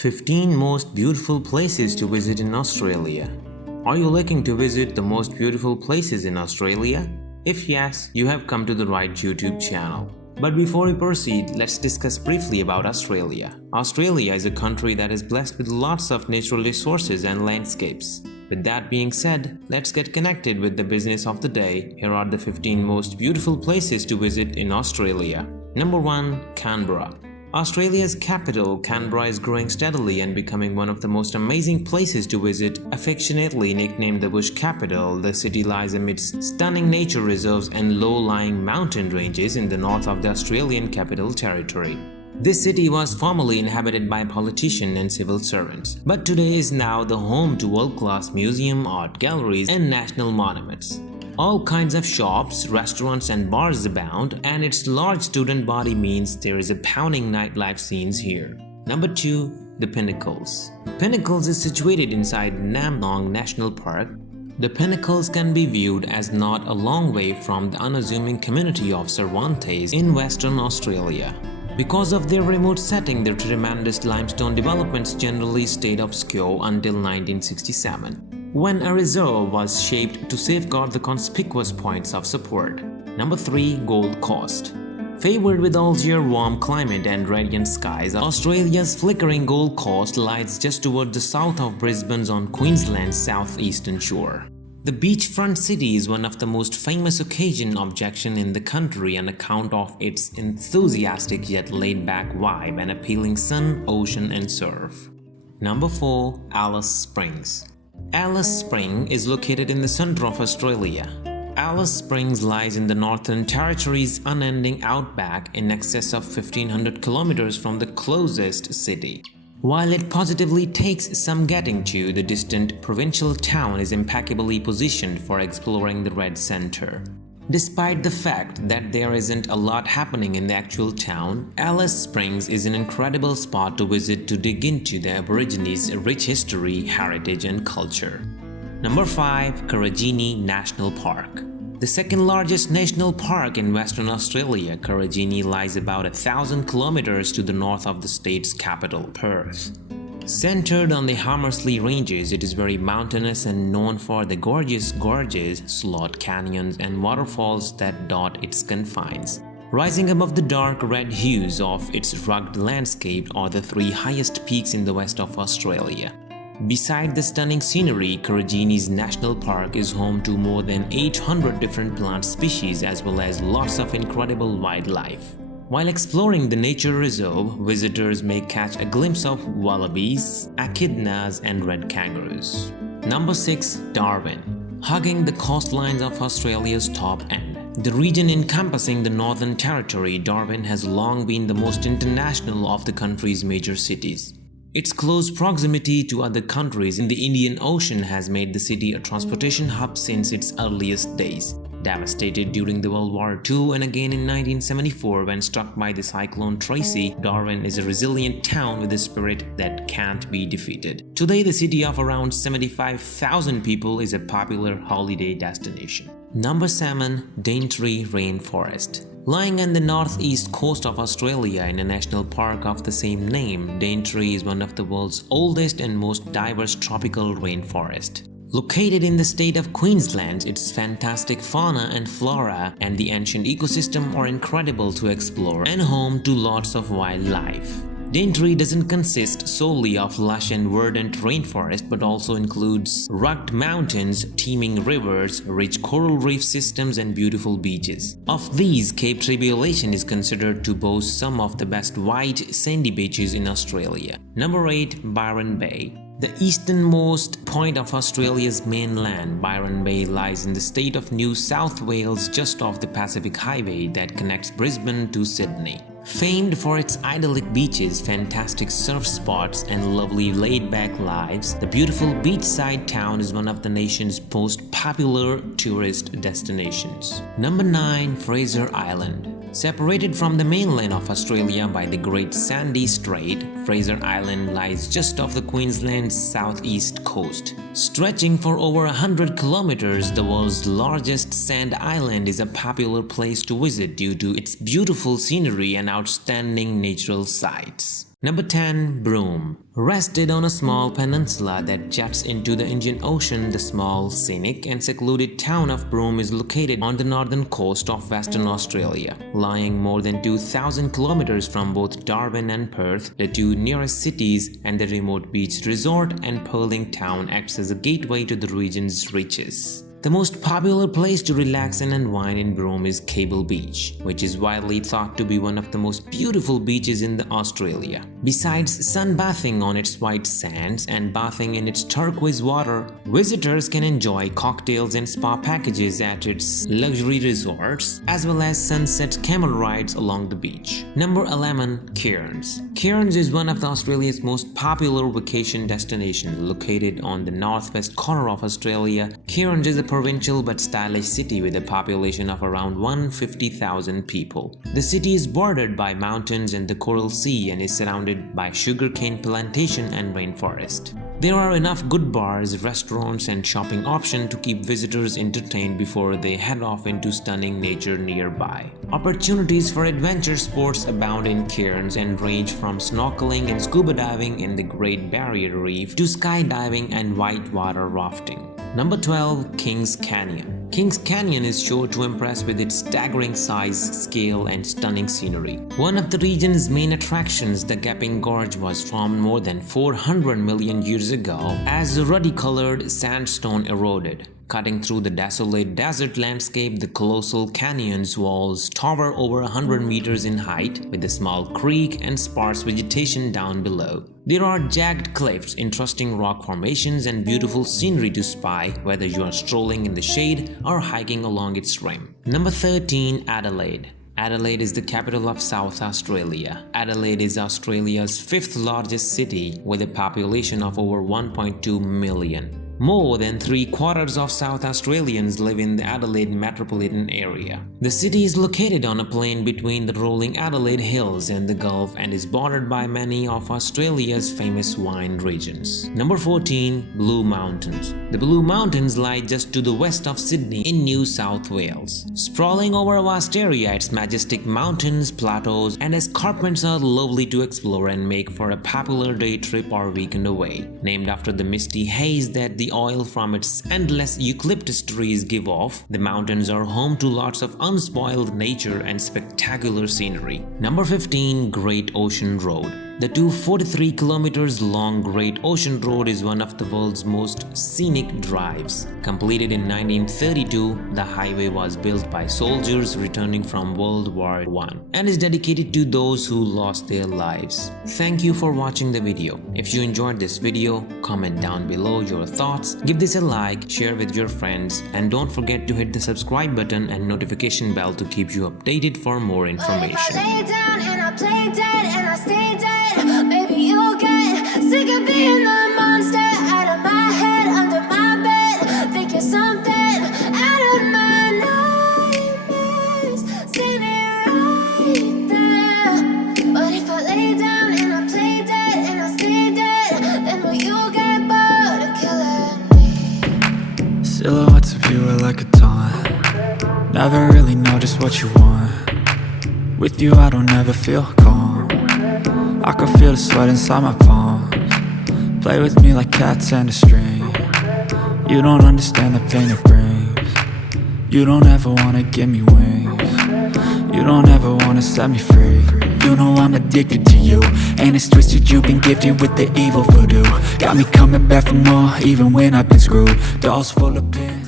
15 most beautiful places to visit in Australia. Are you looking to visit the most beautiful places in Australia? If yes, you have come to the right YouTube channel. But before we proceed, let's discuss briefly about Australia. Australia is a country that is blessed with lots of natural resources and landscapes. With that being said, let's get connected with the business of the day. Here are the 15 most beautiful places to visit in Australia. Number 1. Canberra. Australia's capital, Canberra, is growing steadily and becoming one of the most amazing places to visit. Affectionately nicknamed the Bush Capital, the city lies amidst stunning nature reserves and low-lying mountain ranges in the north of the Australian Capital Territory. This city was formerly inhabited by politicians and civil servants, but today is now the home to world-class museum, art galleries, and national monuments. All kinds of shops, restaurants and bars abound, and its large student body means there is a pounding nightlife scenes here. Number 2. The Pinnacles. Pinnacles is situated inside Namdong National Park. The Pinnacles can be viewed as not a long way from the unassuming community of Cervantes in Western Australia. Because of their remote setting, their tremendous limestone developments generally stayed obscure until 1967. when a reserve was shaped to safeguard the conspicuous points of support. Number 3. Gold Coast. Favored with all-year warm climate and radiant skies, Australia's flickering Gold Coast lies just toward the south of Brisbane's on Queensland's southeastern shore. The beachfront city is one of the most famous occasion objects in the country on account of its enthusiastic yet laid-back vibe and appealing sun, ocean and surf. Number 4. Alice Springs. Alice Springs is located in the center of Australia. Alice Springs lies in the Northern Territory's unending outback in excess of 1500 kilometers from the closest city. While it positively takes some getting to, the distant provincial town is impeccably positioned for exploring the red center. Despite the fact that there isn't a lot happening in the actual town, Alice Springs is an incredible spot to visit to dig into the Aborigines' rich history, heritage and culture. Number 5. Karijini National Park. The second largest national park in Western Australia, Karijini lies about 1,000 kilometers to the north of the state's capital, Perth. Centered on the Hamersley Ranges, it is very mountainous and known for the gorgeous gorges, slot canyons and waterfalls that dot its confines. Rising above the dark red hues of its rugged landscape are the 3 highest peaks in the west of Australia. Beside the stunning scenery, Karijini's National Park is home to more than 800 different plant species as well as lots of incredible wildlife. While exploring the nature reserve, visitors may catch a glimpse of wallabies, echidnas and red kangaroos. Number 6. Darwin. Hugging the coastlines of Australia's top end, the region encompassing the Northern Territory, Darwin has long been the most international of the country's major cities. Its close proximity to other countries in the Indian Ocean has made the city a transportation hub since its earliest days. Devastated during the World War II and again in 1974 when struck by the cyclone Tracy, Darwin is a resilient town with a spirit that can't be defeated. Today, the city of around 75,000 people is a popular holiday destination. Number 7. Daintree Rainforest. Lying on the northeast coast of Australia in a national park of the same name, Daintree is one of the world's oldest and most diverse tropical rainforests. Located in the state of Queensland, its fantastic fauna and flora and the ancient ecosystem are incredible to explore and home to lots of wildlife. Daintree doesn't consist solely of lush and verdant rainforest but also includes rugged mountains, teeming rivers, rich coral reef systems and beautiful beaches. Of these, Cape Tribulation is considered to boast some of the best white sandy beaches in Australia. Number 8. Byron Bay. The easternmost point of Australia's mainland, Byron Bay lies in the state of New South Wales just off the Pacific Highway that connects Brisbane to Sydney. Famed for its idyllic beaches, fantastic surf spots and lovely laid-back lives, the beautiful beachside town is one of the nation's most popular tourist destinations. Number 9. Fraser Island. Separated from the mainland of Australia by the Great Sandy Strait, Fraser Island lies just off the Queensland's southeast coast. Stretching for over 100 kilometers, the world's largest sand island is a popular place to visit due to its beautiful scenery and outstanding natural sights. Number 10. Broome. Rested on a small peninsula that juts into the Indian Ocean, the small, scenic and secluded town of Broome is located on the northern coast of Western Australia. Lying more than 2,000 kilometers from both Darwin and Perth, the two nearest cities, and the remote beach resort and pearling town acts as a gateway to the region's riches. The most popular place to relax and unwind in Broome is Cable Beach, which is widely thought to be one of the most beautiful beaches in Australia. Besides sunbathing on its white sands and bathing in its turquoise water, visitors can enjoy cocktails and spa packages at its luxury resorts, as well as sunset camel rides along the beach. Number 11. Cairns. Cairns is one of Australia's most popular vacation destinations. Located on the northwest corner of Australia, Cairns is a provincial but stylish city with a population of around 150,000 people. The city is bordered by mountains and the Coral Sea and is surrounded by sugarcane plantation and rainforest. There are enough good bars, restaurants and shopping options to keep visitors entertained before they head off into stunning nature nearby. Opportunities for adventure sports abound in Cairns and range from snorkeling and scuba diving in the Great Barrier Reef to skydiving and whitewater rafting. Number 12. Kings Canyon. Kings Canyon is sure to impress with its staggering size, scale and stunning scenery. One of the region's main attractions, the Gaping Gorge, was formed more than 400 million years ago as the ruddy-colored sandstone eroded. Cutting through the desolate desert landscape, the colossal canyon's walls tower over 100 meters in height, with a small creek and sparse vegetation down below. There are jagged cliffs, interesting rock formations, and beautiful scenery to spy, whether you are strolling in the shade or hiking along its rim. Number 13. Adelaide. Adelaide is the capital of South Australia. Adelaide is Australia's fifth largest city with a population of over 1.2 million. More than 3/4 of South Australians live in the Adelaide metropolitan area. The city is located on a plain between the rolling Adelaide Hills and the Gulf and is bordered by many of Australia's famous wine regions. Number 14. Blue Mountains. The Blue Mountains lie just to the west of Sydney in New South Wales. Sprawling over a vast area, its majestic mountains, plateaus and escarpments are lovely to explore and make for a popular day trip or weekend away. Named after the misty haze that the oil from its endless eucalyptus trees give off, the mountains are home to lots of unspoiled nature and spectacular scenery. Number 15. Great Ocean Road. The 243 kilometers long Great Ocean Road is one of the world's most scenic drives. Completed in 1932, the highway was built by soldiers returning from World War I and is dedicated to those who lost their lives. Thank you for watching the video. If you enjoyed this video, comment down below your thoughts, give this a like, share with your friends, and don't forget to hit the subscribe button and notification bell to keep you updated for more information. Maybe you'll get sick of being the monster out of my head, under my bed. Think you're something out of my nightmares. Seen it right there. But if I lay down and I play dead and I stay dead, then will you get bored of killing me? Silhouettes of you are like a taunt. Never really know just what you want. With you I don't ever feel calm. I can feel the sweat inside my palms. Play with me like cats and a string. You don't understand the pain it brings. You don't ever wanna give me wings. You don't ever wanna set me free. You know I'm addicted to you, and it's twisted, you've been gifted with the evil voodoo. Got me coming back for more, even when I've been screwed. Dolls full of pins.